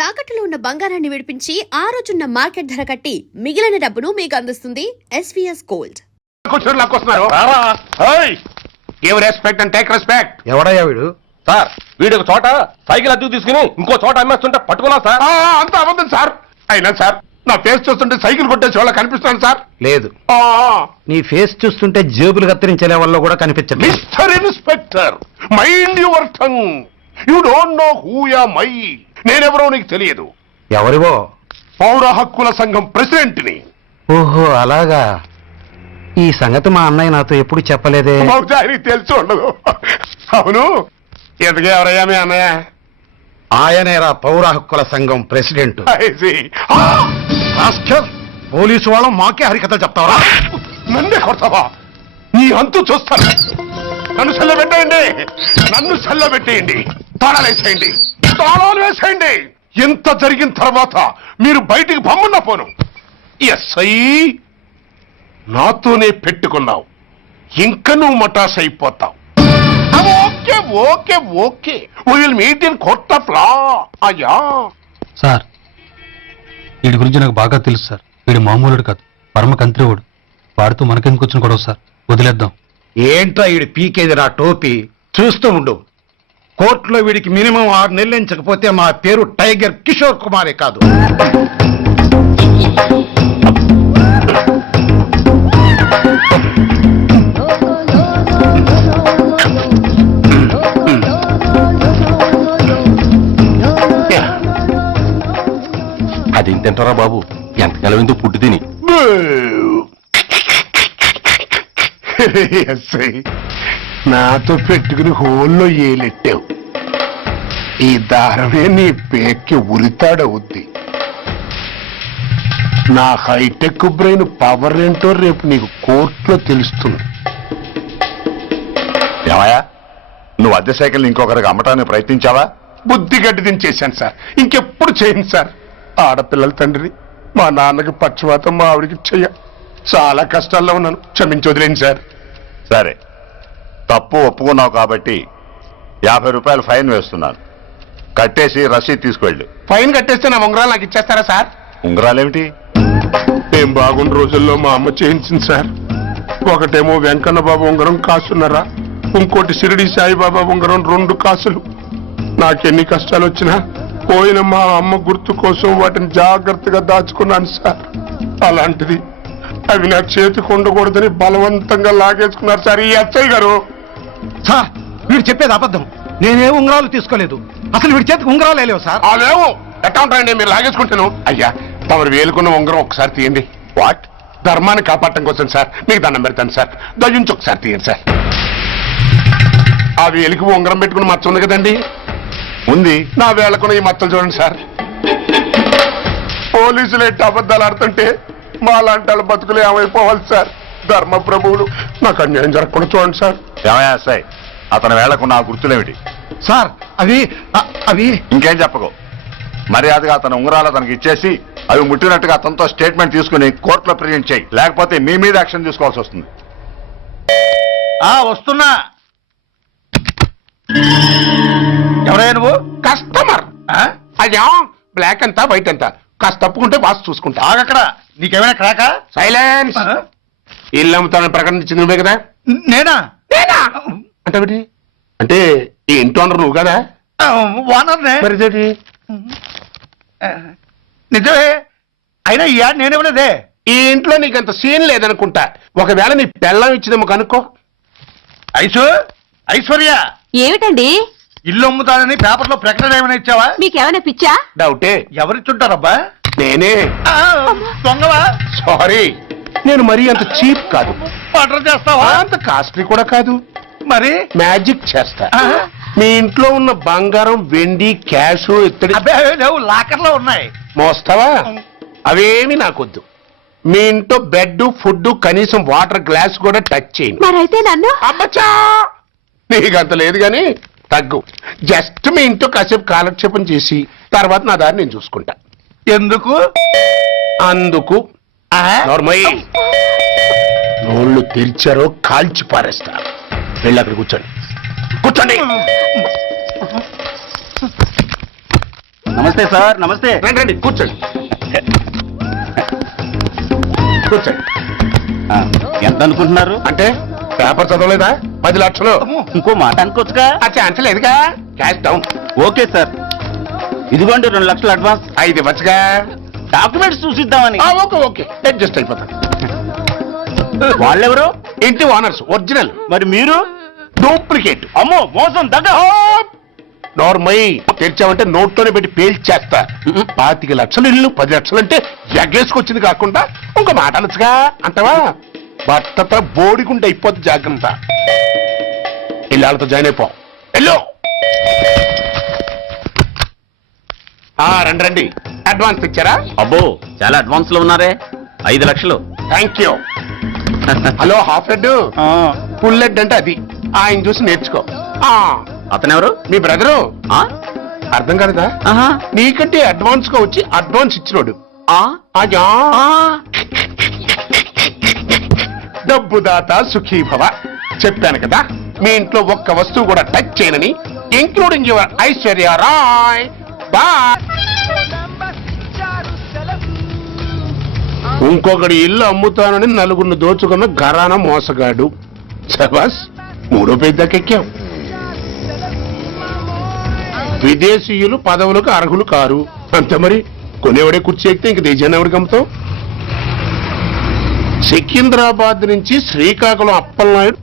తాకట్టులో ఉన్న బంగారాన్ని విడిపించి ఆ రోజున్న మార్కెట్ ధర కట్టి మిగిలిన డబ్బును మీకు అందిస్తుంది SVS Gold. Respect and take respect. ఎవడయ్యా వీడు? సార్ వీడు ఒక చోట సైకిల్ అద్దెకు తీసుకుని ఇంకో చోట అమ్మేస్తుంటే పట్టుకున్నా సార్. అంత అబద్ధం సార్. అయినా సార్ నా ఫేస్ చూస్తుంటే సైకిల్ కొట్టేసి వాళ్ళ కనిపిస్తాను సార్. లేదు, నీ ఫేస్ చూస్తుంటే జేబులు కత్తిరించే లెవెల్లో కూడా కనిపించదు. Mister inspector, mind your tongue. You don't know who am I. నేనెవరో నీకు తెలియదు. ఎవరివో? పౌర హక్కుల సంఘం ప్రెసిడెంట్ ని. ఓహో అలాగా. ఈ సంగతి మా అన్నయ్య నాతో ఎప్పుడు చెప్పలేదే. బహుశా ఆయనకి తెలిసి ఉండదు. అవును, ఎందుకు ఎవరయ్యా మీ అన్నయ్య? ఆయనేరా పౌర హక్కుల సంఘం ప్రెసిడెంట్. I see. పోలీసు వాళ్ళం మాకే హరికథలు చెప్తావరా? నన్నే కొడతావా? నీ అంతు చూస్తాను. నన్ను సెల్లబెట్టేయండి, నన్ను సెల్లబెట్టేయండి. తాళాలు వేసేయండి, తాళాలు వేసేయండి. ఎంత జరిగిన తర్వాత మీరు బయటికి పంపన్న పోను. ఎస్ఐ నాతోనే పెట్టుకున్నావు, ఇంకా నువ్వు మటాస్ అయిపోతావు. Okay okay okay, will meet in court of law. అయ్యా సార్, వీడి గురించి నాకు బాగా తెలుసు సార్. వీడు మామూలుడు కాదు, పరమ కంత్రివుడు. వాడితో మనకెందుకు వచ్చిన గొడవ సార్, వదిలేద్దాం. ఏంట్రా వీడి పీకేది నా టోపీ? చూస్తూ ఉండు. కోర్టులో వీడికి మినిమం 6 నెలలు ఎంచకపోతే మా పేరు టైగర్ కిషోర్ కుమారే కాదు. అది తింటారా బాబు, ఎంతకాలం ఎందుకు పుట్టి తిని. ఎస్ఐ నాతో పెట్టుకుని హోల్లో ఏలెట్టావు. ఈ దారమే నీ పేక్కి ఉరితాడవుద్ది. నా హైటెక్ బ్రెయిన్ పవర్ ఏంటో రేపు నీకు కోర్టులో తెలుస్తుంది. ఏమయ్యా, నువ్వు అద్దె సైకిల్ ఇంకొకరికి అమ్మటానికి ప్రయత్నించావా? బుద్ధి గడ్డి దించేశాను సార్, ఇంకెప్పుడు చేయను సార్. ఆడపిల్లల తండ్రి, మా నాన్నకి పక్షవాతం, మా ఆవిడికి చెయ్య. చాలా కష్టాల్లో ఉన్నాను, క్షమించి వదిలేండి సార్. సరే, తప్పు ఒప్పుకున్నావు కాబట్టి 50 రూపాయలు ఫైన్ వేస్తున్నాను. కట్టేసి రసీదు తీసుకువెళ్ళు. ఫైన్ కట్టేస్తే నా ఉంగరాలు నాకు ఇచ్చేస్తారా సార్? ఉంగరాలేమిటి? మేము బాగున్న రోజుల్లో మా అమ్మ చేయించింది సార్. ఒకటేమో వెంకన్న బాబు ఉంగరం కాసున్నరా, ఇంకోటి షిరిడి సాయిబాబా ఉంగరం 2 కాసులు. నాకెన్ని కష్టాలు వచ్చినా పోయిన మా అమ్మ గుర్తు కోసం వాటిని జాగ్రత్తగా దాచుకున్నాను సార్. అలాంటిది అవి నా చేతికి ఉండకూడదని బలవంతంగా లాగేసుకున్నారు సార్ ఈ ఎస్ఐ గారు. సార్, వీడు చెప్పేది అబద్ధం. నేనే ఉంగరాలు తీసుకోలేదు. అసలు వీడి చేతికి ఉంగరాలు లేవు సార్. లేవు. ఎట్టా ఉంటాయండి మీరు లాగేసుకుంటాను? అయ్యా, తమరు వేలుకున్న ఉంగరం ఒకసారి తీయండి. వాట్? ధర్మాన్ని కాపాడటం కోసం సార్, మీకు దండం పెడతాను సార్. దయ్యుంచి ఒకసారి తీయండి సార్. ఆ వేలికి ఉంగరం పెట్టుకుని మచ్చ ఉంది కదండి, ఉంది. నా వేళకున్న ఈ మచ్చలు చూడండి సార్. పోలీసులు ఎట్టి అబద్ధాలు ఆడుతుంటే మా లాంటి వాళ్ళ బతుకులు ఏమైపోవాలి సార్? ధర్మ ప్రభువులు, నాకు అన్యాయం జరగకుండా చూడండి సార్. ఏమయ్యా సాయి, అతని వేళకున్న ఆ గుర్తులేమిటి? సార్, అవి ఇంకేం చెప్పకు. మర్యాదగా అతని ఉంగరాలు అతనికి ఇచ్చేసి అవి ముట్టినట్టుగా అతనితో స్టేట్మెంట్ తీసుకుని కోర్టులో ప్రెజెంట్ చేయి. లేకపోతే మీ మీద యాక్షన్ తీసుకోవాల్సి వస్తుంది. వస్తున్నా. ఎవరయ్యా నువ్వు? కస్టమర్. అయ్యా, బ్లాక్ అంతా వైట్ అంతా కాస్త తప్పుకుంటే బాస్ చూసుకుంటా. ఆగక్కడ. నీకేమైనా క్రాకా? సైలెన్స్. ఇల్లు అమ్ముతానని ప్రకటించింది నువ్వే కదా? నేనా? అంటే అంటే ఈ ఇంటి ఓనర్ నువ్వు కదా? ఓనర్నే. మరి ఇదేంటి? నిజమే. అయినా ఈ యాడ్ నేనేమలేదే. ఈ ఇంట్లో నీకు అంత సీన్ లేదనుకుంటా. ఒకవేళ నీ పెళ్ళం ఇచ్చిందేమో కనుక్కో. ఐశ్వర్య, ఏమిటండి? ఇల్లు అమ్ముతానని పేపర్లో ప్రకటన ఏమైనా ఇచ్చావా? మీకేమైనా పిచ్చా? డౌటే. ఎవరిచ్చుంటారబ్బా? నేనే. దొంగవా? సారీ, నేను మరీ అంత చీప్ కాదు. ఆర్డర్ చేస్తావా? అంత కాస్ట్లీ కూడా కాదు. మరి మ్యాజిక్ చేస్తా. మీ ఇంట్లో ఉన్న బంగారం, వెండి, క్యాష్, ఇత్తడి లేవు, లాకర్లో ఉన్నాయి. మోస్తావా? అవేమి నాకొద్దు. మీ ఇంట్లో బెడ్, ఫుడ్, కనీసం వాటర్ గ్లాస్ కూడా టచ్ చేయను. మరైతే నన్ను అబ్బచ్చా, నీకంత లేదు గాని తగ్గు. జస్ట్ మీ ఇంట్లో కాసేపు కాలక్షేపం చేసి తర్వాత నా దారి నేను చూసుకుంటా. ఎందుకు? అందుకు. నోర్మయ్య, నోళ్ళు తెరిచారో కాల్చి పారేస్తా. వెళ్ళి అక్కడ కూర్చోండి. కూర్చోండి. నమస్తే సార్, నమస్తే. రండి రండి కూర్చోండి కూర్చోండి. ఎంత అనుకుంటున్నారు? అంటే పేపర్ చదవలేదా? 10 లక్షలు. ఇంకో మాట అనుకోవచ్చుగా. ఆ ఛాన్స్ లేదుగా. Cash down. ఓకే సార్, ఇదిగోండి 2 లక్షలు అడ్వాన్స్. 5 ఇవ్వచ్చుగా. డాక్యుమెంట్స్ చూసిద్దామని. ఓకే ఓకే అడ్జస్ట్ అయిపోతాను. వాళ్ళెవరు? ఇంటి ఓనర్స్ ఒరిజినల్. మరి మీరు? డూప్లికేట్. అమ్మో, మోసం దగ్గర. నోర్మై తెరిచామంటే నోట్లోనే పెట్టి పేల్చేస్తా. 25 లక్షలు ఇల్లు 10 లక్షలు అంటే ఎగ్గేసుకొచ్చింది కాకుండా ఇంకో మాట అనొచ్చుగా అంటావా? బట్టతో బోడిగుంటే అయిపోద్ది. జాగ్రత్త. ఇల్లాళ్ళతో జాయిన్ అయిపో. ఎల్లో రండి రండి. అడ్వాన్స్ ఇచ్చారా? అబ్బో, చాలా అడ్వాన్స్ లో ఉన్నారే. 5 లక్షలు. Thank you. Hello half head, full head అంటే అది. ఆయన చూసి నేర్చుకో. అతనెవరు? మీ బ్రదరు. అర్థం కాలేదా? నీకంటే అడ్వాన్స్ గా వచ్చి అడ్వాన్స్ ఇచ్చినోడు. అజా డబ్బు దాత సుఖీభవ. చెప్పాను కదా, మీ ఇంట్లో ఒక్క వస్తువు కూడా టచ్ చేయనని, including your Aishwarya Rai. Bye. ఇంకొకటి ఇల్లు అమ్ముతానని 4 దోచుకున్న ఘరానా మోసగాడు. శబాస్, 3వ పేజీ దాకా ఎక్కాం. విదేశీయులు పదవులకు అర్హులు కారు. అంతే మరి. కొనేవాడే కుర్చీ ఎక్కితే ఇంక దేశాన్ని ఎవరికి అమ్ముతాం? సికింద్రాబాద్ నుంచి శ్రీకాకుళం అప్పలనాయుడు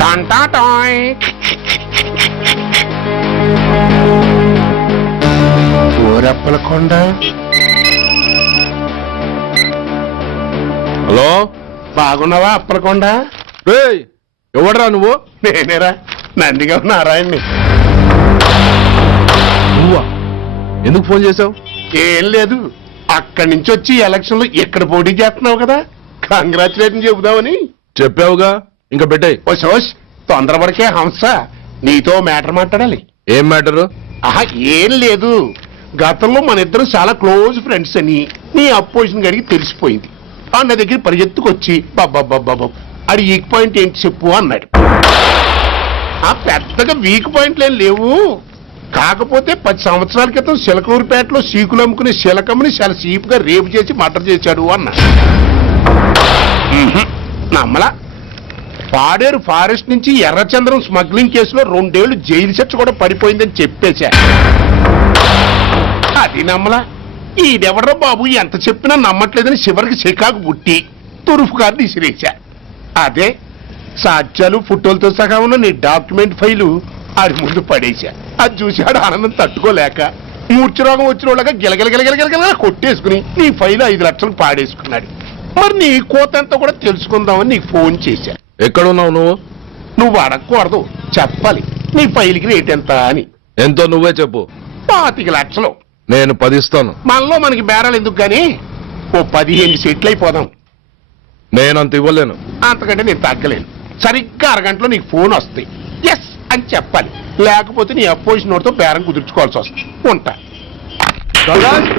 టాంటాటాయ్. ఊరప్పలకొండ. హలో, బాగున్నావా అప్పలకొండ? ఎవడరా నువ్వు? నేనేరా, నందిగా నారాయణ్ణి. నువ్వా? ఎందుకు ఫోన్ చేసావు? ఏం లేదు, అక్కడి నుంచి వచ్చి ఎలక్షన్ లో ఇక్కడ పోటీ చేస్తున్నావు కదా, కంగ్రాచులేషన్ చెబుదామని. చెప్పావుగా, ఇంకా పెట్టాయి. ఓ సోష్, తొందరపడికే హంస, నీతో మ్యాటర్ మాట్లాడాలి. ఏం మ్యాటరు? ఆహా, ఏం లేదు. గతంలో మన ఇద్దరు చాలా క్లోజ్ ఫ్రెండ్స్ అని నీ అపోజిషన్ గడికి తెలిసిపోయింది. అన్న దగ్గర పరిగెత్తుకొచ్చి బాబా అది వీక్ పాయింట్ ఏంటి చెప్పు అన్నాడు. ఆ పెద్దగా వీక్ పాయింట్లు ఏం లేవు, కాకపోతే 10 సంవత్సరాల క్రితం శిలకూరుపేటలో సీకులు అమ్ముకునే శిలకమ్మని చాలా సీపుగా రేపు చేసి మర్డర్ చేశాడు అన్నా. నమ్మలా. పాడేరు ఫారెస్ట్ నుంచి ఎర్రచంద్రం స్మగ్లింగ్ కేసులో 2 ఏళ్లు జైలు శిక్ష కూడా పడిపోయిందని చెప్పేశా. అది నమ్మలా. ఈడెవడ్రా బాబు ఎంత చెప్పినా నమ్మట్లేదని చివరికి చికాకు పుట్టి తురుపు కార్డు ఇసిరేశా. అదే సాక్ష్యాలు ఫోటోలతో సహా ఉన్న నీ డాక్యుమెంట్ ఫైలు ఆడి ముందు పడేశా. అది చూశాడు ఆనందం తట్టుకోలేక మూర్ఛరోగం వచ్చిన వాళ్ళగా గిలగిలగిలగిలగిలగిల కొట్టేసుకుని నీ ఫైలు 5 లక్షలు పాడేసుకున్నాడు. మరి నీ కోతంతా కూడా తెలుసుకుందామని నీకు ఫోన్ చేశా. ఎక్కడున్నావు నువ్వు? నువ్వు అడగకూడదు, చెప్పాలి. నీ ఫైల్కి రేట్ ఎంత అని. ఎంతో నువ్వే చెప్పు. 25 లక్షలు. నేను 10 ఇస్తాను. మనలో మనకి బేరాలు ఎందుకు గాని, ఓ 15 సెట్లు అయిపోదాం. నేనంత ఇవ్వలేను. అంతకంటే నేను తగ్గలేను. సరిగ్గా అరగంటలో నీకు ఫోన్ వస్తాయి. ఎస్ అని చెప్పాలి, లేకపోతే నీ అపోజిషన్ నోటితో బేరం కుదుర్చుకోవాల్సి వస్తుంది. ఉంటా. ధనరాజ్,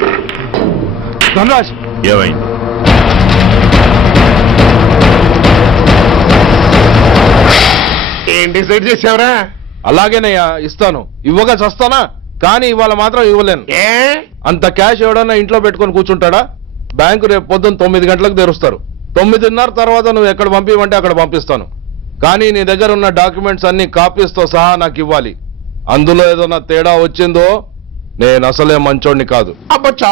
ధనరాజ్, ఏమైంది? ఏం డిసైడ్ చేసావురా? అలాగేనయ్యా, ఇస్తాను. ఇవ్వగా చస్తానా, కానీ ఇవాళ మాత్రం ఇవ్వలేను. ఏ అంత క్యాష్ ఎవడన్నా ఇంట్లో పెట్టుకొని కూర్చుంటాడా? బ్యాంకు రేపు పొద్దున్న 9 గంటలకు తెరుస్తారు. 9:30 తర్వాత నువ్వు ఎక్కడ పంపిమంటే అక్కడ పంపిస్తాను. కానీ నీ దగ్గర ఉన్న డాక్యుమెంట్స్ అన్ని కాపీస్తో సహా నాకు ఇవ్వాలి. అందులో ఏదైనా తేడా వచ్చిందో నేను అసలే మంచోడిని కాదు. అబ్బచ్చా,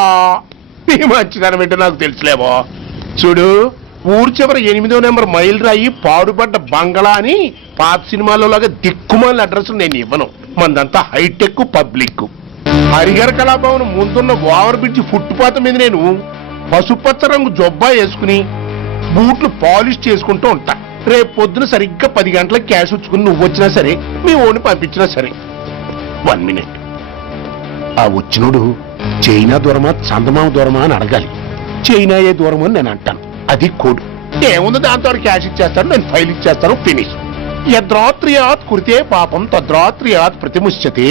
నీ మంచిదనం ఏంటో నాకు తెలుసులేవో. చూడు, ఊరు చివరి 8వ నెంబర్ మైల్ రాయి పాడుపడ్డ బంగళా అని పాత సినిమాలో లాగా దిక్కుమాలిన అడ్రస్ నేను ఇవ్వను. మందంతా హైటెక్ పబ్లిక్. హరిహర కళాభవన్ ముందున్న ఓవర్ బ్రిడ్జ్ ఫుట్పాత్ మీద నేను పసుపచ్చ రంగు జొబ్బా వేసుకుని బూట్లు పాలిష్ చేసుకుంటూ ఉంటా. రేపు పొద్దున సరిగ్గా 10 గంటలకు క్యాష్ వచ్చుకుని నువ్వు వచ్చినా సరే, మీ ఓని పంపించినా సరే. 1 మినిట్. ఆ వచ్చినోడు చైనా దూరమా చందమామ దూరమా అని అడగాలి. చైనా ఏ దూరమా అని నేను అంటాను. అది కోడ్. ఏముంది, దాంతో క్యాష్ ఇచ్చేస్తాను, నేను ఫైల్ ఇచ్చేస్తాను, ఫినిష్. యద్రాత్రియాత్ కురితే పాపం తద్రాత్రియాత్ ప్రతిముష్యతే.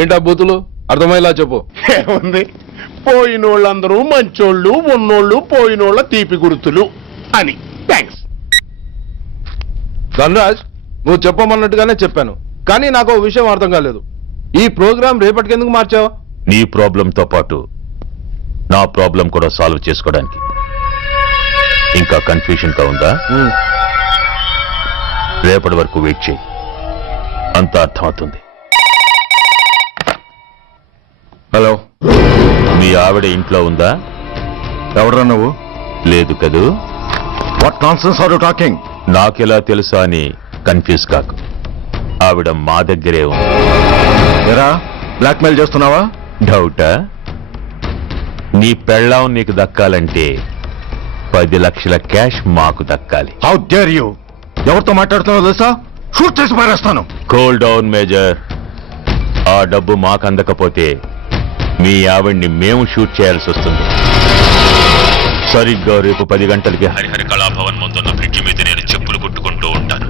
ఏంటా బూతులు? అర్థమయ్యేలా చెప్పు. ఏముంది, పోయినోళ్ళందరూ మంచోళ్ళు, ఉన్నోళ్ళు పోయినోళ్ళ తీపి గుర్తులు అని. థ్యాంక్స్. ధనరాజ్, నువ్వు చెప్పమన్నట్టుగానే చెప్పాను, కానీ నాకు ఓ విషయం అర్థం కాలేదు. ఈ ప్రోగ్రాం రేపటికి ఎందుకు మార్చావు? నీ ప్రాబ్లంతో పాటు నా ప్రాబ్లం కూడా సాల్వ్ చేసుకోవడానికి. ఇంకా కన్ఫ్యూషన్ గా ఉందా? రేపటి వరకు వెయిట్ చేయి, అంతా అర్థమవుతుంది. హలో, మీ ఆవిడ ఇంట్లో ఉందా? ఎవడ్రా నువ్వు? లేదు కదూ. What nonsense are you talking? నాకెలా తెలుసా అని కన్ఫ్యూజ్ కాకు. ఆవిడ మా దగ్గరే ఉంది. ఎరా, బ్లాక్మెయిల్ చేస్తున్నావా? డౌటా? నీ పెళ్ళాం నీకు దక్కాలంటే 10 లక్షల క్యాష్ మాకు దక్కాలి. How dare you? ఎవరితో మాట్లాడుతున్నావో తెలుసా? షూట్ చేసి పారేస్తాను. Cool down major. ఆ డబ్బు మాకు అందకపోతే మీ ఆవిడ్ని మేము షూట్ చేయాల్సి వస్తుంది. సరిగ్గా రేపు 10 గంటలకి హరిహర కళాభవన్ ముందున్న బ్రిడ్జి మీద నేను చెప్పులు కుట్టుకుంటూ ఉంటాను.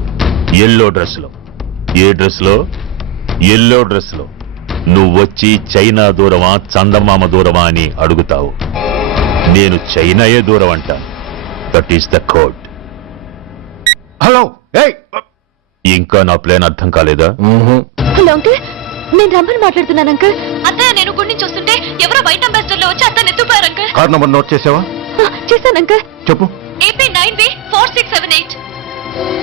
ఎల్లో డ్రెస్లో. ఏ డ్రెస్లో? ఎల్లో డ్రెస్లో. నువ్వొచ్చి చైనా దూరమా చందమామ దూరమా అని అడుగుతావు. నేను చైనాయే దూరం అంటాను. That is the code. Hello, ఏయ్, ఇంకా నా ప్లాన్ అర్థం కాలేదా? హలో అంకుల్, నేను రమ్మని మాట్లాడుతున్నాను అంకుల్. అత్తయ్య నేను గుడి నుంచి వస్తుంటే ఎవరో వైట్ అంబాసిడర్ లో వచ్చి అత్తని ఎత్తుపోయారు అంకుల్. కార్ నంబర్ నోట్ చేసావా? చేశాను అంకుల్. చెప్పు. AP 9V4678.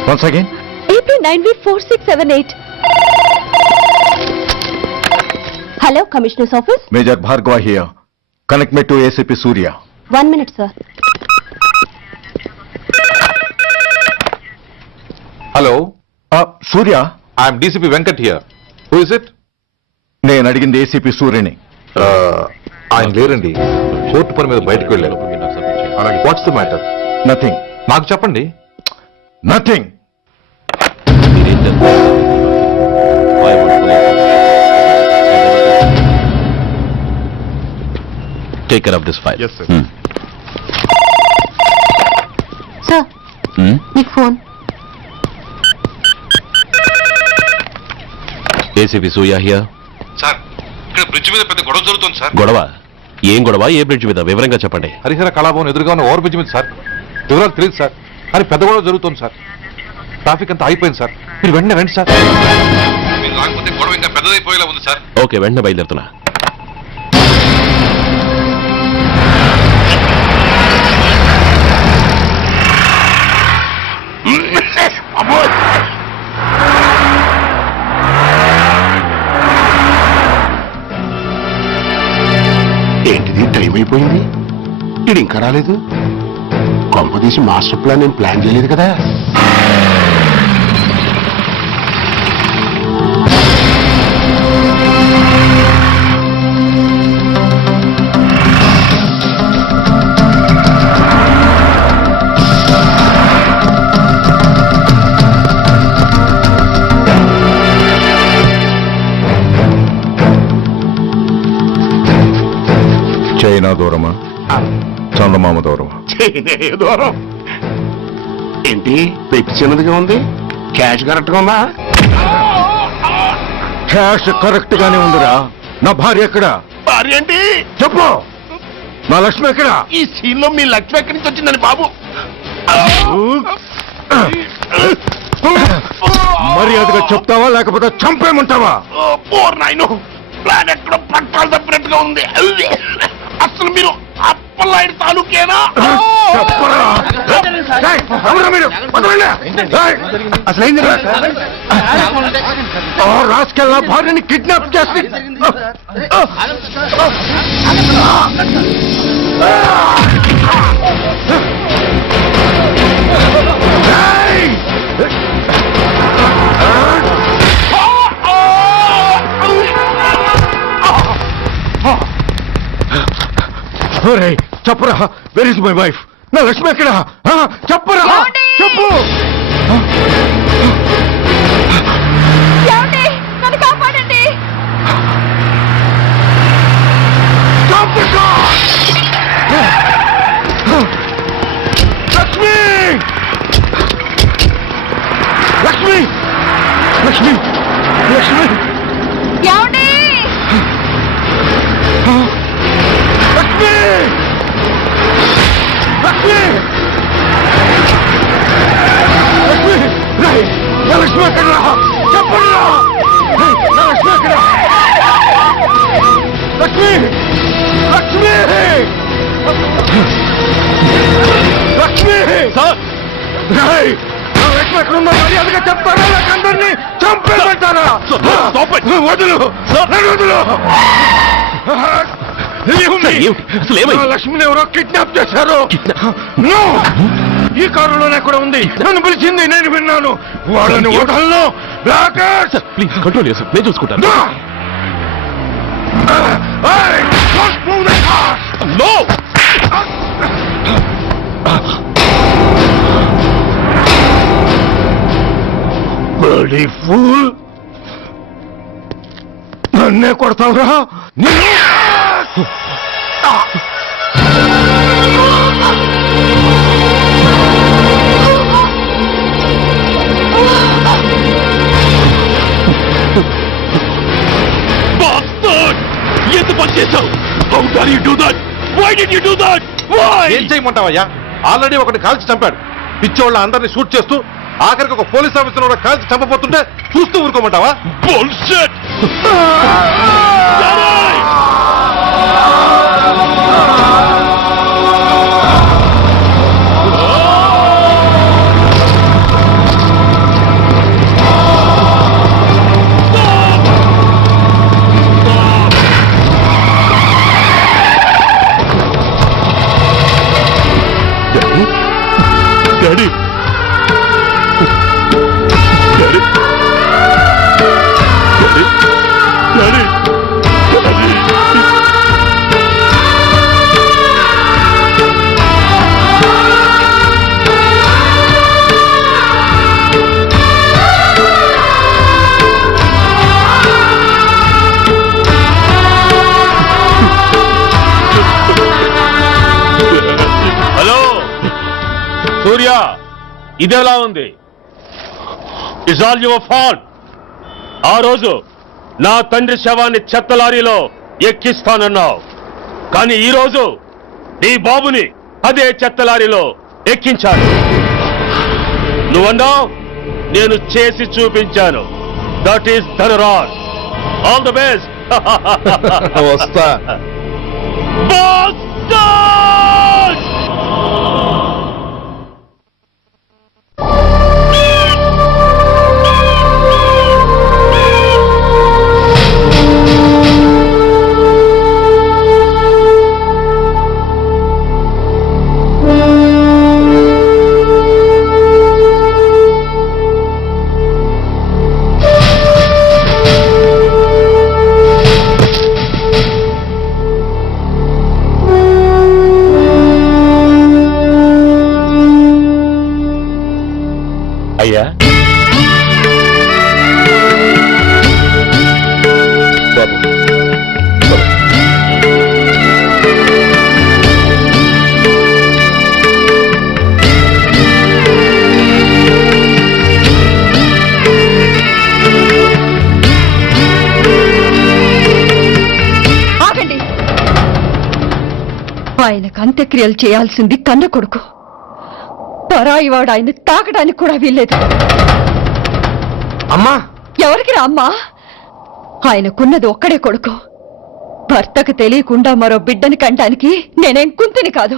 Once again. AP 9V4678. Hello, commissioners office. Major Bhargava here. Connect me to ACP Surya. 1 minute sir. Hello, Surya, I'm DCP Venkat here. Who is it? నేను అడిగింది ACP సూర్యని. ఆయన లేరండి, court పని మీద బయటకు వెళ్ళారు. What's the matter? నథింగ్. నాకు చెప్పండి. Nothing. Take care of this file. Sir, మీకు phone. ACP Surya here. Sir, ఇక్కడ బ్రిడ్జ్ మీద పెద్ద గొడవ జరుగుతుంది సార్. గొడవ? ఏం గొడవ? ఏ బ్రిడ్జ్ మీద? వివరంగా చెప్పండి. హరిహర కళాభవన్ ఎదురుగా ఉన్న ఓవర్ బ్రిడ్జ్ మీద సార్. వివరాలు తెలియదు సార్, కానీ పెద్ద గొడవ జరుగుతుంది సార్. ట్రాఫిక్ అంతా అయిపోయింది సార్. మీరు వెంటనే రండి సార్. మీరు రాకపోతే గొడవ ఇంకా పెద్దదైపోయేలా ఉంది సార్. ఓకే, వెంటనే బయలుదేరుతున్నా. ఏంటిది, టైం అయిపోయింది, ఇది ఇంకా రాలేదు. కొంపదీసి మాస్టర్ ప్లాన్ నేను ప్లాన్ చేయలేదు కదా. చైనా దూరమా చందమామ దూరమా? దూరం ఏంటి, పెట్టి చిన్నదిగా ఉంది, క్యాష్ కరెక్ట్ గా ఉందా? క్యాష్ కరెక్ట్ గానే ఉందిరా. నా భార్య ఎక్కడ? భార్య ఏంటి చెప్పు. నా లక్ష్మి ఎక్కడ? ఈ సీన్ లో మీ లక్ష్మి ఎక్కడి నుంచి వచ్చిందని బాబు? మర్యాదగా చెప్తావా లేకపోతే చంపేమంటావా? పోర్ నాయను, ప్లాన్ ఎక్కడో పట్టాలు తప్పినట్టుగా ఉంది. అసలు మీరు అప్పలాంటి తాలూకేనా? చెప్పరా. ఏయ్, ఎవరు మీరు? వదలండి. ఏయ్, అసలు ఏంది? రాసుకెళ్ళ భార్యని కిడ్నాప్ చేసి చెప్పరా. Where is my wife? నా లక్ష్మి ఎక్కడ? చెప్పరా, చెప్పు. నన్ను కాపాడండి. లక్ష్మి, లక్ష్మి, లక్ష్మి, లక్ష్మి, ఏమండి? లక్ష్మి, లక్ష్మి, లక్ష్మి, లక్ష్మి ఎక్కడ చెప్పండి లక్ష్మి ఎక్కడ లక్ష్మి లక్ష్మి లక్ష్మి లక్ష్మి ఎక్కడ ఉందో మర్యాదగా చెప్తారా నాకందరినీ చంపేమంటారా వదులు వదులు లక్ష్మిని ఎవరో కిడ్నాప్ చేశారు ఈ కారులోనే కూడా ఉంది నన్ను పిలిచింది నేను విన్నాను వాళ్ళని హోటల్లో ప్లీజ్ కంట్రోల్ చేస్తాను నేను చూసుకుంటాను ఫూల్ నన్నే కొడతావురా ఎంత పని చేశావు? How dare you do that? Why did you do that? Why? ఏం చేయమంటావయ్యా ఆల్రెడీ ఒకటి కాల్చి చంపాడు పిచ్చోళ్ళ అందరినీ షూట్ చేస్తూ ఆఖరికి ఒక పోలీస్ ఆఫీసర్ కూడా కాల్చి చంపబోతుంటే చూస్తూ ఊరుకోమంటావా? Bullshit! Daddy! Daddy! Daddy! Daddy! Hello Surya ఇదెలా ఉంది? It's all your fault. ఆ రోజు నా తండ్రి శవాన్ని చెత్త లారీలో ఎక్కిస్తానన్నావు, కానీ ఈ రోజు నీ బాబుని అదే చెత్త లారీలో ఎక్కించాను. నువ్వన్నావు, నేను చేసి చూపించాను. That is Dhanraj. All the best. వస్తా. అయ్యా బాబు ఆగండి. ఆయనకు అంత్యక్రియలు చేయాల్సింది కన్న కొడుకు. పరాయివాడు ఆయన తాకడానికి కూడా వీల్లేదు. అమ్మా ఎవరికి రా అమ్మా? ఆయనకున్నది ఒక్కడే కొడుకు. భర్తకు తెలియకుండా మరో బిడ్డని కంటానికి నేనేం కుంతిని కాదు.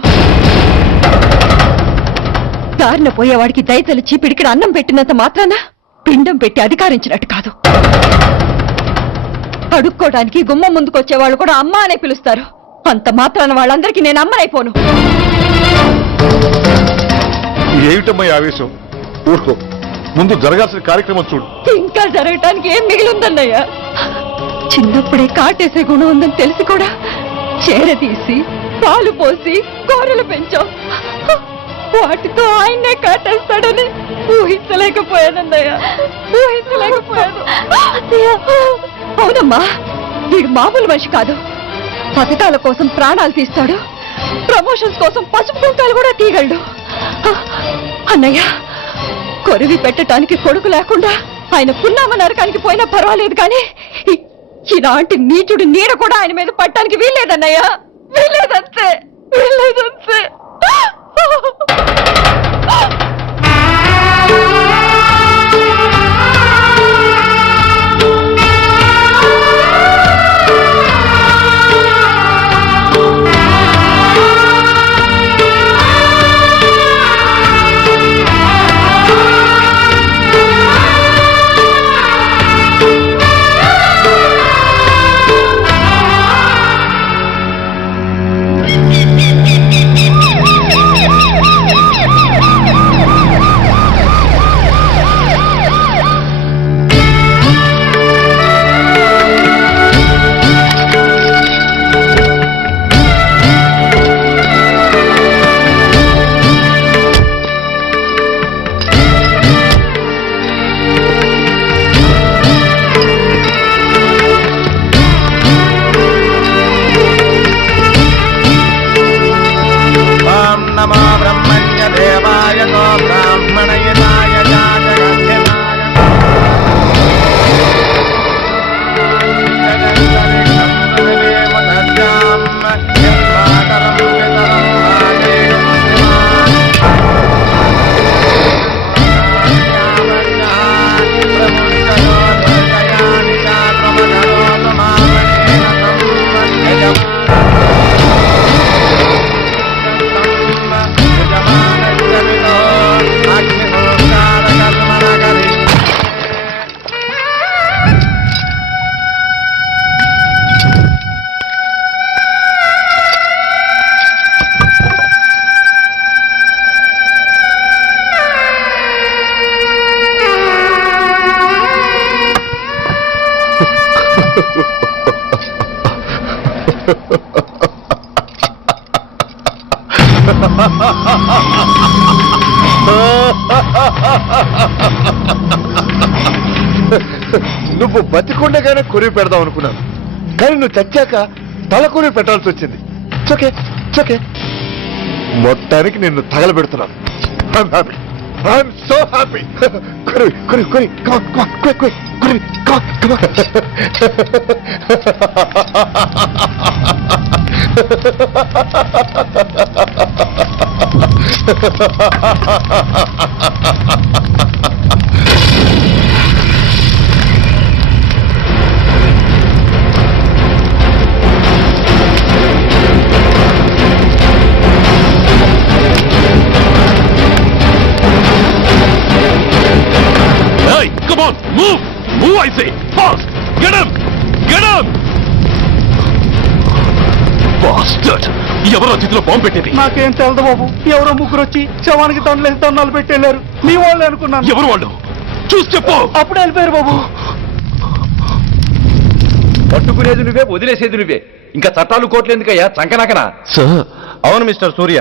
దారిన పోయేవాడికి దయతలిచి పిడికిన అన్నం పెట్టినంత మాత్రాన పిండం పెట్టి అధికారించినట్టు కాదు. అడుక్కోవడానికి గుమ్మం ముందుకొచ్చే వాళ్ళు కూడా అమ్మ అనే పిలుస్తారు. అంత మాత్రాన వాళ్ళందరికీ నేను అమ్మనైపోను. ఏమిటమ్మా ఆవేశం? ఊరుకో, ముందు జరగాల్సిన కార్యక్రమం చూడు. ఇంకా జరగటానికి ఏం మిగిలిందన్నయ్య? చిన్నప్పుడే కాటేసే గుణం ఉందని తెలిసి కూడా చేరదీసి పాలు పోసి కూరలు పెంచాం. వాటితో ఆయన్నే కాటేస్తాడని ఊహించలేకపోయానన్నయ్య, ఊహించలేకపోయాను. అవునమ్మా, వీడు మామూలు మనిషి కాదు. పథకాల కోసం ప్రాణాలు తీస్తాడు, ప్రమోషన్స్ కోసం పసుపు కుంకాలు కూడా తీయగలడు. అన్నయ్య, కొరివి పెట్టడానికి కొడుకు లేకుండా ఆయన పున్నామ నరకానికి పోయినా పర్వాలేదు, కానీ ఇలాంటి నీచుడు నీడ కూడా ఆయన మీద పట్టడానికి వీల్లేదన్నయ్య, వీల్లేదంతే, వీల్లేదంతే. నువ్వు బతికుండగానే కొరివి పెడదాం అనుకున్నాను, కానీ నువ్వు చచ్చాక తల కొరివి పెట్టాల్సి వచ్చింది. ఓకే ఓకే, మొత్తానికి నిన్ను తగలబెడుతున్నాను. I'm happy, I'm so happy. కొరివి కొరివి కొరివి, కొరివి Hey, come on, move! Move, I say! Fast! Get him! Get him! Bastard! ఎవరో చేతిలో బాంబు పెట్టేది? నాకేం తెలదు బాబు. ఎవరో ముగ్గురు వచ్చి శవానికి దండలేసి దండాలు పెట్టేళ్లారు. మీ వాళ్ళే అనుకున్నాను. ఎవరు వాళ్ళు? చూసి చెప్పు. అప్పుడే వెళ్ళిపోయారు బాబు. పట్టుకునేది నువ్వే, వదిలేసేది నువ్వే. ఇంకా చట్టాలు కోట్లు ఎందుకయ్యా చంకనాకనా? సార్, అవును మిస్టర్ సూర్య,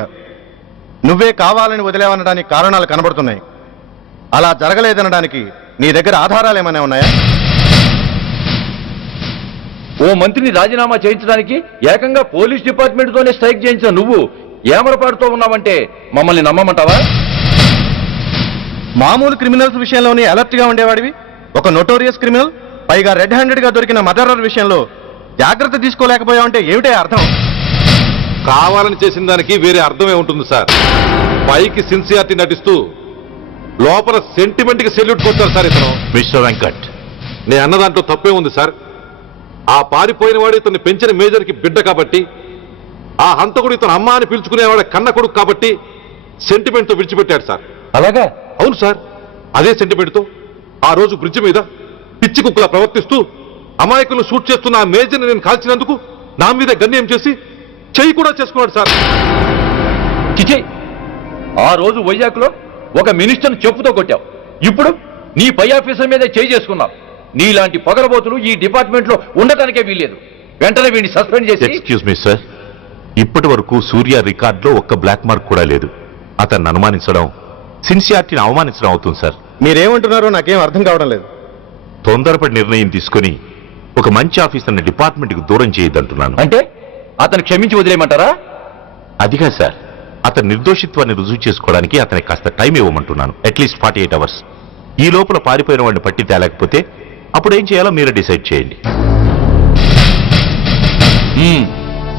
నువ్వే కావాలని వదిలేవనడానికి కారణాలు కనబడుతున్నాయి. అలా జరగలేదనడానికి నీ దగ్గర ఆధారాలు ఏమైనా ఉన్నాయా? ఓ మంత్రిని రాజీనామా చేయించడానికి ఏకంగా పోలీస్ డిపార్ట్మెంట్ తోనే స్ట్రైక్ చేయించిన నువ్వు ఏమరపాటుతో ఉన్నావంటే మమ్మల్ని నమ్మమంటావా? మామూలు క్రిమినల్స్ విషయంలోనే అలర్ట్ గా ఉండేవాడివి, ఒక నోటోరియస్ క్రిమినల్, పైగా రెడ్ హ్యాండెడ్ గా దొరికిన మర్డరర్ విషయంలో జాగ్రత్త తీసుకోలేకపోయావంటే ఏమిటే అర్థం? కావాలని చేసిన దానికి వేరే అర్థమే ఉంటుంది సార్. పైకి సిన్సియారిటీ నటిస్తూ లోపల సెంటిమెంట్ కి సెల్యూట్ కొట్టారు సార్ ఇతను. మిస్టర్ వెంకట్, నేను అన్న దాంట్లో తప్పే ఉంది సార్. ఆ పారిపోయిన వాడు ఇతన్ని పెంచిన మేజర్ కి బిడ్డ కాబట్టి, ఆ హంతకుడు ఇతను అమ్మ అని పిలుచుకునేవాడు కన్న కొడుకు కాబట్టి సెంటిమెంట్ తో విడిచిపెట్టాడు సార్. అలాగా? అవును సార్. అదే సెంటిమెంట్ తో ఆ రోజు బ్రిడ్జ్ మీద పిచ్చి కుక్కలా ప్రవర్తిస్తూ అమాయకులను షూట్ చేస్తున్న ఆ మేజర్ని నేను కాల్చినందుకు నా మీద గన్యం చేసి చెయ్యి కూడా చేసుకున్నాడు సార్. చిచే, ఆ రోజు వైజాగ్లో ఒక మినిస్టర్ని చెప్పుతో కొట్టావు, ఇప్పుడు నీ పై ఆఫీసర్ మీద చేయి చేసుకున్నావు. నీలాంటి పొగరబోతులు ఈ డిపార్ట్మెంట్ లో ఉండటానికే వీల్లేదు. వెంటనే వీడిని సస్పెండ్ చేసి. ఎక్స్క్యూజ్ మీ సార్, ఇప్పటి వరకు సూర్య రికార్డులో ఒక్క బ్లాక్ మార్క్ కూడా లేదు. అతన్ని అనుమానించడం సిన్సియారిటీని అవమానించడం అవుతుంది సార్. మీరేమంటున్నారో నాకేం అర్థం కావడం లేదు. తొందరపడి నిర్ణయం తీసుకుని ఒక మంచి ఆఫీసర్ని డిపార్ట్మెంట్కి దూరం చేయొద్దంటున్నాను. అంటే అతను క్షమించి వదిలేయమంటారా? అదిగా సార్, అతని నిర్దోషిత్వాన్ని రుజువు చేసుకోవడానికి అతనికి కాస్త టైం ఇవ్వమంటున్నాను. At least 48 hours. ఈ లోపల పారిపోయిన వాడిని పట్టి తేలేకపోతే అప్పుడు ఏం చేయాలో మీరే డిసైడ్ చేయండి.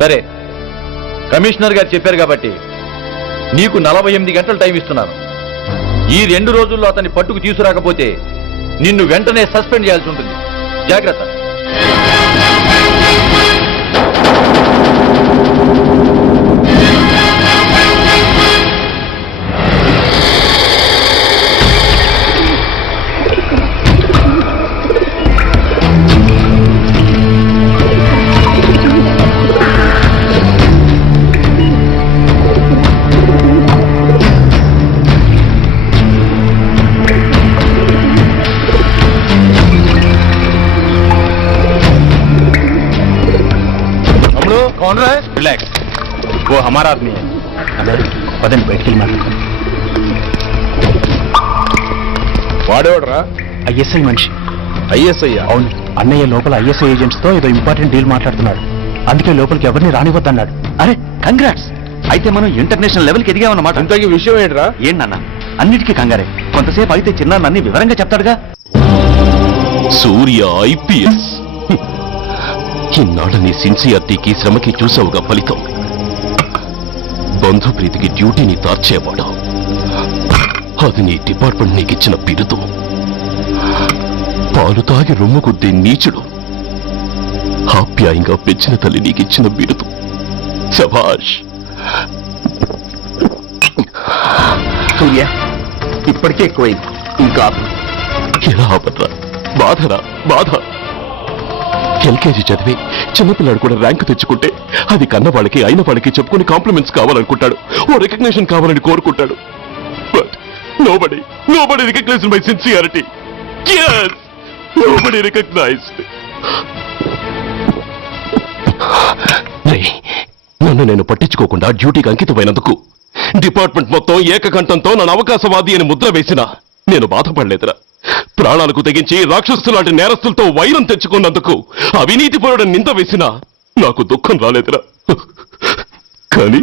సరే, కమిషనర్ గారు చెప్పారు కాబట్టి నీకు 48 గంటలు టైం ఇస్తున్నాను. ఈ 2 రోజుల్లో అతన్ని పట్టుకు తీసుకురాకపోతే నిన్ను వెంటనే సస్పెండ్ చేయాల్సి ఉంటుంది. జాగ్రత్త. कौन रहा है? रिलैक्स, वो हमारा आदमी है. పదండి బయటికి వెళ్ళి మాట్లాడుకోండి. వాడేవాడరా? ఐఎస్ఐ మనిషి. ఐఎస్ఐ? అవును, అన్నయ్య లోపల ఐఎస్ఐ ఏజెంట్స్ తో ఏదో ఇంపార్టెంట్ డీల్ మాట్లాడుతున్నాడు. అందుకే లోపలికి ఎవరిని రానివద్దన్నాడు. అరే కంగ్రాట్స్, అయితే మనం ఇంటర్నేషనల్ లెవెల్కి ఎదిగామన్నమాట. ఇంతకీ విషయం ఏంట్రా? ఏంటన్నా అన్నిటికీ కంగారే, కొంతసేపు అయితే చిన్న అన్ని వివరంగా చెప్తాడుగా. సూర్య ఐపీఎస్, ఇన్నాళ్ళ నీ సిన్సియారిటీకి శ్రమకి చూసావుగా ఫలితం. బంధుప్రీతికి డ్యూటీని తార్చేవాడు. అది నీ డిపార్ట్మెంట్ నీకిచ్చిన బిరుదు. పాలు తాగి రొమ్ము కొద్ది నీచుడు ఆప్యాయంగా పెంచిన తల్లి నీకిచ్చిన బిరుదు. శభాష్. సూర్య, ఇప్పటికే ఎక్కువైంది, ఇంకా ఎలా ఆపట్రా? బాధరా బాధ. ఎల్కేజీ చదివి చిన్నపిల్లాడు కూడా ర్యాంకు తెచ్చుకుంటే అది కన్న వాళ్ళకి అయిన వాళ్ళకి చెప్పుకుని కాంప్లిమెంట్స్ కావాలనుకుంటాడు, ఓ రికగ్నిషన్ కావాలని కోరుకుంటాడు. But nobody recognized my sincerity. Yes, nobody recognized. నన్ను నేను పట్టించుకోకుండా డ్యూటీకి అంకితమైనందుకు డిపార్ట్మెంట్ మొత్తం ఏకకంఠంతో నన్ను అవకాశవాది అని ముద్ర వేసినా నేను బాధపడలేదురా. ప్రాణాలకు తెగించి రాక్షసులాంటి నేరస్తులతో వైరం తెచ్చుకున్నందుకు అవినీతి పరుడని నింద వేసినా నాకు దుఃఖం రాలేదురా. కానీ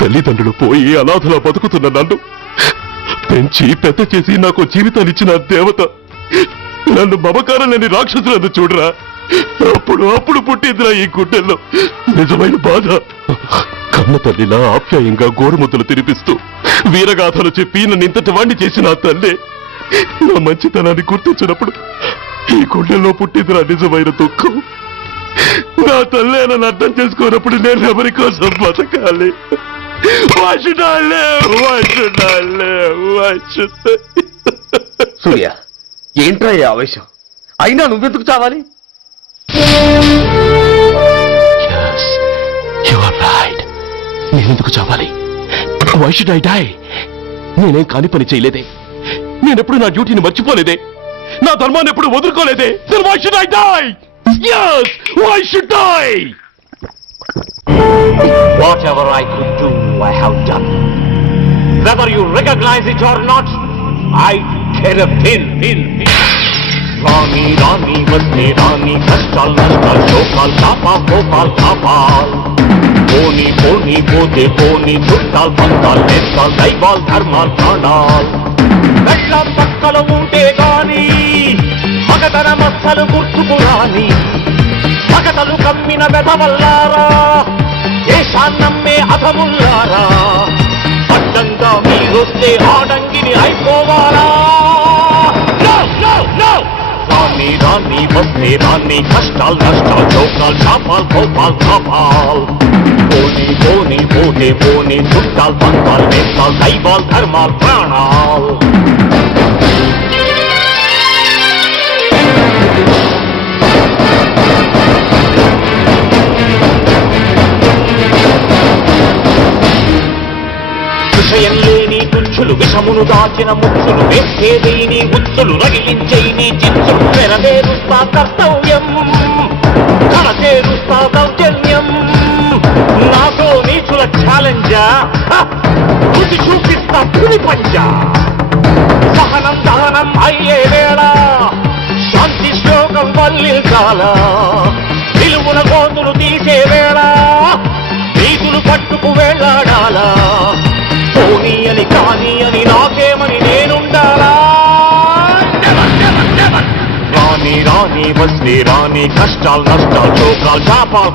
తల్లిదండ్రులు పోయి అనాథలా బతుకుతున్న నన్ను పెంచి పెద్ద చేసి నాకు జీవితాన్నిచ్చిన దేవత నన్ను మమకారం లేని రాక్షసులను చూడరా. అప్పుడు పుట్టిందిరా ఈ గుడ్డెల్లో నిజమైన బాధ. కన్న తల్లిలా ఆప్యాయంగా గోరుముద్దలు తినిపిస్తూ వీరగాథలు చెప్పి నన్ను ఇంతటి వాణ్ణి చేసిన ఆ తల్లే నా మంచితనాన్ని గుర్తించినప్పుడు ఈ గుడ్డెల్లో పుట్టిందిరా నిజమైన దుఃఖం. నా తల్లే నన్ను అర్థం చేసుకోనప్పుడు నేను ఎవరి కోసం బతకాలి? సూర్య, ఏంట్రా ఈ ఆవేశం? అయినా నువ్వెందుకు చావాలి? నేనెందుకు చావాలి? Why should I die? నేనేం కాని పని చేయలేదే. నేనెప్పుడు నా డ్యూటీని మర్చిపోలేదే. నా ధర్మాన్ని ఎప్పుడు వదులుకోలేదే. Then why should I die? Yes, why should I? Whatever I could do, I have done. Whether you recognize it or not, I care a pin. రాణి వస్తే రాణి, కష్టాలు నష్టాలు శోకాలు కాపాల్ పోనీ పోతే పోనీ, చుట్టాలు బంధాలు నేస్తాలు దైవాలు ధర్మాలు ప్రాణాలు. గట్ల పక్కలు ఉంటే గాని మగతన మస్తలు గుర్తుకు రాని, మగతలు కమ్మిన వెధవల్లారా, దేశాన్నమ్మే అధముల్లారా, అడ్డంగా మీరొస్తే ఆడంగిని అయిపోవాలా? రాణి వస్తే రాణి, కష్టాలు నష్టాలు శోకాలు కాపాల్ పోనీ పోతే పోనీ, చుట్టాలు బంధాలు నేస్తాలు దైవాలు ధర్మాలు ప్రాణాలు. విషయం లేని తుచ్చులు, విషమును దాచిన ముచ్చులు, వేసేదేని ఉచ్చులు, రగిలించేని చిచ్చులు, నెరవేరుస్తా కర్తవ్యం, కనచేరుస్తా దౌర్జన్యం. నాతో నీచుల ఛాలెంజా, రుచి చూపిస్తా పులి పంజా. సహనం దహనం అయ్యే వేళ, శాంతి శ్లోకం వల్లించాల, నిలువున గోతులు తీసే వేళ, నీతులు పట్టుకు వేళ్లాడాలా. పోనీ అని కానీ అని నాకేమని నేనుండాలా? రాణి వస్తే రాణి, కష్టాలు నష్టాలు శోకాలు కాపాల్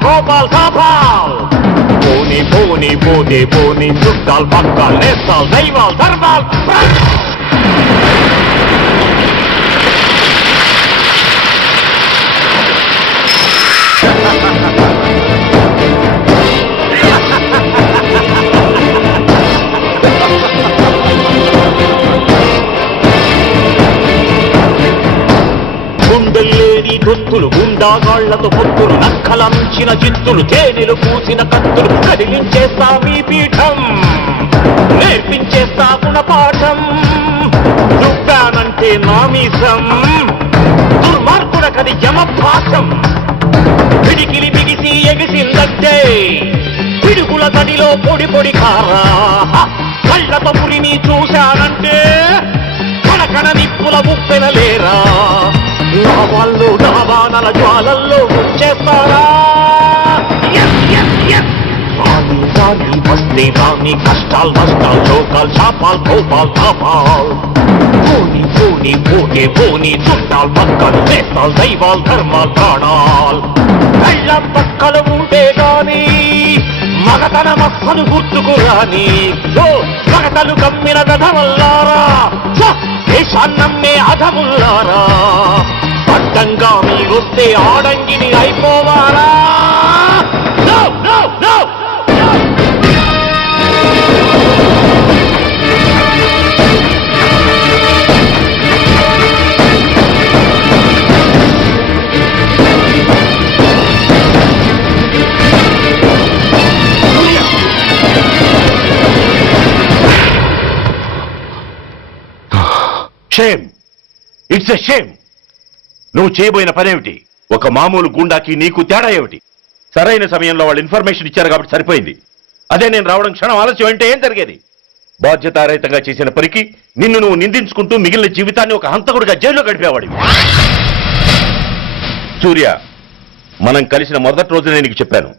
పోనీ పోతే పోనీ, చుట్టాలు పక్కాలు నేస్తాలు దైవాలు ధర్మాలు. గుండెల్లేని దొత్తులు, గుండాగాళ్లతో పొత్తులు, నక్కలంచిన జిత్తులు, తేనెలు పూసిన కత్తులు, కదిలించేస్తా మీ పీఠం, నేర్పించేస్తా గుణపాఠం. దుబ్బానంటే నామీసం, దుర్మార్గుడకది యమపాఠం. పిడికిలి బిగిసి ఎగిసిందంటే పిడుగుల గడిలో పొడి కారా. కళ్ళతో పులిని చూశానంటే కనకన నిప్పుల ఉప్పెనలేరా. నా వాళ్ళు దావానల జ్వాలల్లో వచ్చేస్తారా. రాణి వస్తే రాణి, కష్టాలు నష్టాలు శోకాలు కాపాల్ పోనీ పోతే పోనీ, చుట్టాలు పక్కలు నేస్తాలు దైవాలు ధర్మాలు ప్రాణాలు. కళ్ళ పక్కలు ఉంటే గాని మగతన మస్తలు గుర్తుకు రాని, మగతలు కమ్మిన వెధవల్లారా, దేశాన్నమ్మే అధముల్లారా, అడ్డంగా మీరొస్తే ఆడంగిని అయిపోవాలా? Shame! It's a shame. నువ్వు చేయబోయిన పనేమిటి? ఒక మామూలు గుండాకి నీకు తేడా ఏమిటి? సరైన సమయంలో వాళ్ళు ఇన్ఫర్మేషన్ ఇచ్చారు కాబట్టి సరిపోయింది. అదే నేను రావడం క్షణం ఆలస్యం అంటే ఏం జరిగేది? బాధ్యతారహితంగా చేసిన పనికి నిన్ను నువ్వు నిందించుకుంటూ మిగిలిన జీవితాన్ని ఒక హంతకుడిగా జైల్లో గడిపేవాడివి. సూర్య, మనం కలిసిన మొదటి రోజునే నీకు చెప్పాను,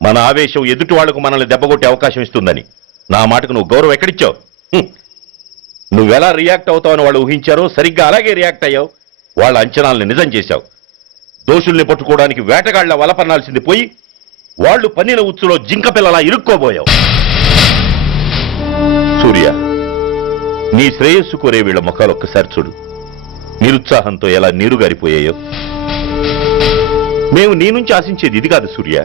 మన ఆవేశం ఎదుటి వాళ్లకు మనల్ని దెబ్బగొట్టే అవకాశం ఇస్తుందని. నా మాటకు నువ్వు గౌరవం ఎక్కడిచ్చావు? నువ్వెలా రియాక్ట్ అవుతావని వాళ్ళు ఊహించారో సరిగ్గా అలాగే రియాక్ట్ అయ్యావు. వాళ్ళ అంచనాల్ని నిజం చేశావు. దోషుల్ని పట్టుకోవడానికి వేటగాళ్ల వలపన్నాల్సింది పోయి వాళ్ళు పన్నిన ఉచ్చులో జింక పిల్లలా ఇరుక్కోబోయావు. సూర్య, నీ శ్రేయస్సు కోరే వీళ్ళ ముఖాలు ఒక్కసారి చూడు. నిరుత్సాహంతో ఎలా నీరుగారిపోయాయో. మేము నీ నుంచి ఆశించేది ఇది కాదు సూర్య.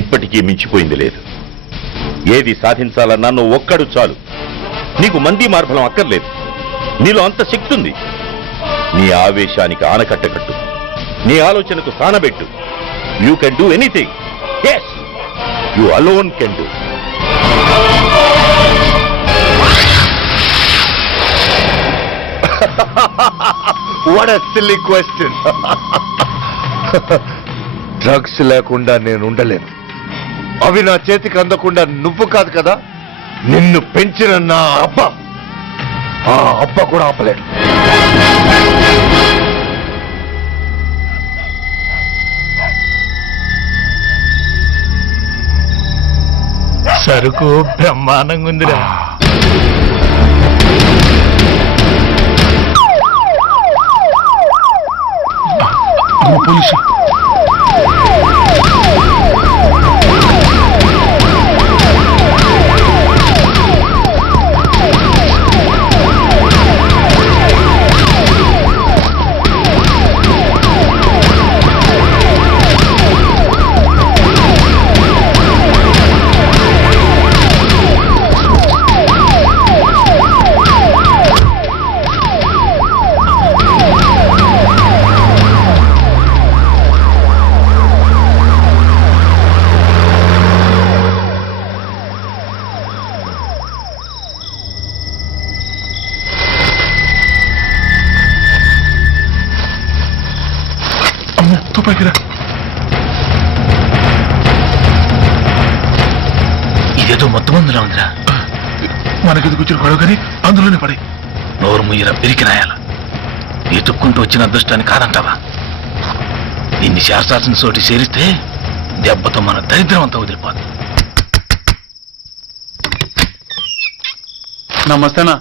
ఇప్పటికీ మించిపోయింది లేదు. ఏది సాధించాలన్నా నువ్వు ఒక్కడు చాలు. నీకు మంది మార్బలం అక్కర్లేదు. నీలో అంత శక్తి ఉంది. నీ ఆవేశానికి ఆనకట్ట కట్టు. నీ ఆలోచనకు స్థానబెట్టు. You can do anything. Yes, you alone can do. What a silly question. Drugs లేకుండా నేను ఉండలేను. అవి నా చేతికి అందకుండా నువ్వు కాదు కదా, నిన్ను పెంచిన నా అబ్బ, ఆ అబ్బ కూడా ఆపలేడు. సరుకు బ్రహ్మాండంగా ఉందిరా. పోలీసు ఇదేదో మొత్తం అందులో ఉందిరా. మనకి కూర్చుని గొడవ కానీ అందులోనే పడి నోరు ముయ్యరా పిరికినాయాల. ఎత్తుక్కుంటూ వచ్చిన అదృష్టాన్ని కాదంటావా? దీన్ని శాస్త్రాసిన చోటి చేరిస్తే దెబ్బతో మన దరిద్రం అంతా వదిలిపోదు. నమస్తేనా.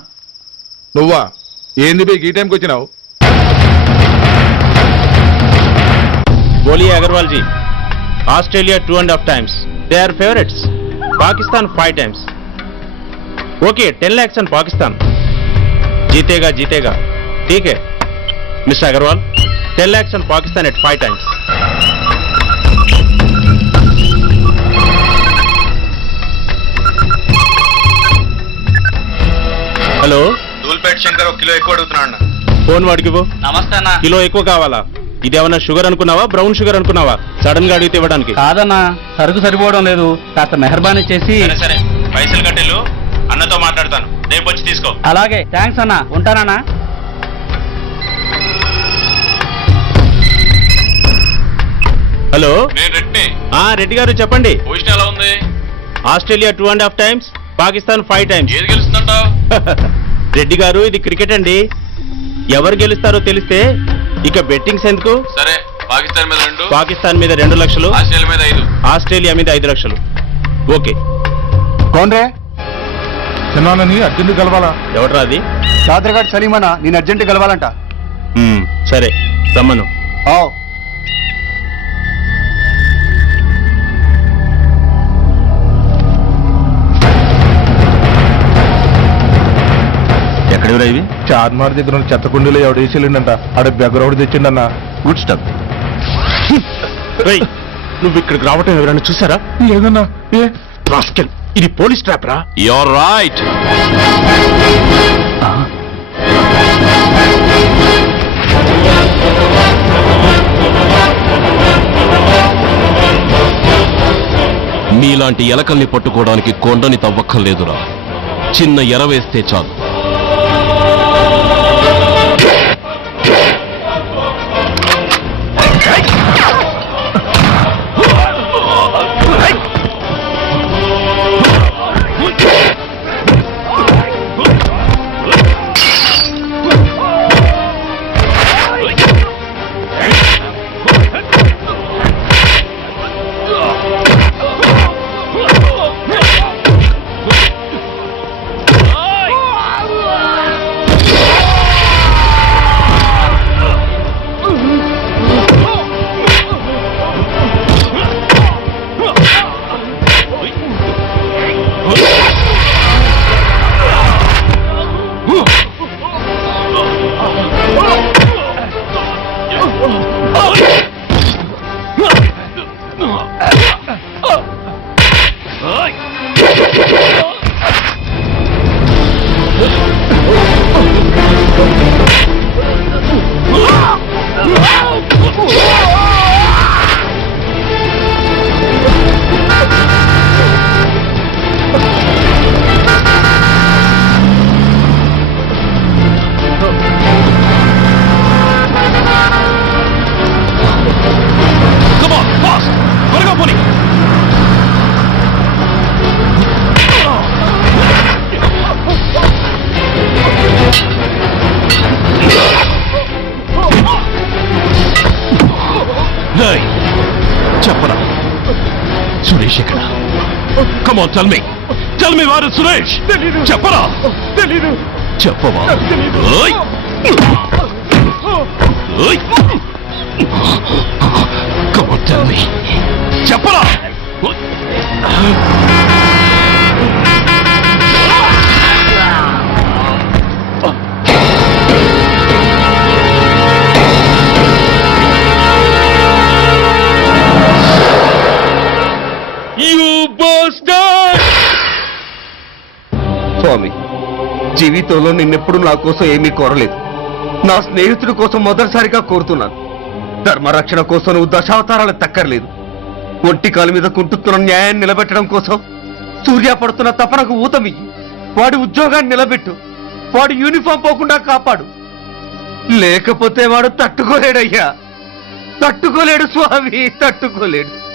నువ్వా? ఏంది బే ఈ టైంకి వచ్చినావు? बोलिए Agarwal ji. Australia 2.5 times. They are favorites. Pakistan 5 times. Okay, 10 lakhs on Pakistan. जीतेगा जीतेगा. ठीक है mister Agarwal. 10 lakhs on Pakistan at 5 times. Hello, Dhoolpet Shankar ఒక కిలో ఎక్కువ అడుగుతున్నా అన్న. ఫోన్ వాడికి పో. నమస్తే అన్న. కిలో ఎక్కువ కావాలా? ఇదేమన్నా షుగర్ అనుకున్నావా, బ్రౌన్ షుగర్ అనుకున్నావా? సడన్ గా అడిగితే ఇవ్వడానికి కాదన్నా, సరుకు సరిపోవడం లేదు. కాస్త మెహర్బానీ చేసి. సరే, పైసలు కట్టెలు అన్నతో మాట్లాడతాను. రేపు వచ్చి తీసుకో. అలాగే, థ్యాంక్స్ అన్న. ఉంటానన్నా. హలో, నేను రెడ్డి. రెడ్డి గారు చెప్పండి. పొజిషన్ ఎలా ఉంది? Australia 2.5 times, Pakistan 5 times. ఏది గెలుస్తుందంటావు? రెడ్డి గారు, ఇది క్రికెట్ అండి. ఎవరు గెలుస్తారో తెలిస్తే ఇక బెట్టింగ్స్ ఎందుకు? సరే, పాకిస్తాన్ మీద 2, పాకిస్తాన్ మీద 2 లక్షలు, ఆస్ట్రేలియా మీద 5. ఆస్ట్రేలియా మీద 5 లక్షలు. ఓకే. కోన్రే? చిన్నానని అర్జెంట్ కలవాలా? ఎవడ్రా అది? చాదరగాడు సలీమనా, నేను అర్జెంట్ కలవాలంట. సరే, రమ్మను. ఎక్కడెవరా ఇవి? చార్మార్ దగ్గర ఉన్న చెత్త కుండీలో ఎవడు వేసేళ్ళంట. ఆడ బెగ్గరౌడ్ తెచ్చిండన్నా. Good stuff. నువ్వు ఇక్కడికి రావటం ఎవరైనా చూసారా? లేదన్నా. ఏ రాస్కెల్, ఇది పోలీస్ ట్రాప్ రా. You're right. మీలాంటి ఎలకల్ని పట్టుకోవడానికి కొండని తవ్వక్కర్లేదురా. చిన్న ఎర వేస్తే చాలు. సురేష్ ఎక్కడ? Come on, tell me. Tell me where is Suresh? చెప్పరా? చెప్పవా? ఓయ్! ఓయ్! Come on, tell me. చెప్పరా? స్వామి, జీవితంలో నిన్నెప్పుడు నా కోసం ఏమీ కోరలేదు. నా స్నేహితుడి కోసం మొదటిసారిగా కోరుతున్నాను. ధర్మరక్షణ కోసం నువ్వు దశావతారాలు తక్కర్లేదు. ఒంటి కాలు మీద కుంటుతున్న న్యాయాన్ని నిలబెట్టడం కోసం సూర్య పడుతున్న తపనకు ఊతమియ్యి. వాడి ఉద్యోగాన్ని నిలబెట్టు. వాడు యూనిఫామ్ పోకుండా కాపాడు. లేకపోతే వాడు తట్టుకోలేడయ్యా, తట్టుకోలేడు స్వామి, తట్టుకోలేడు.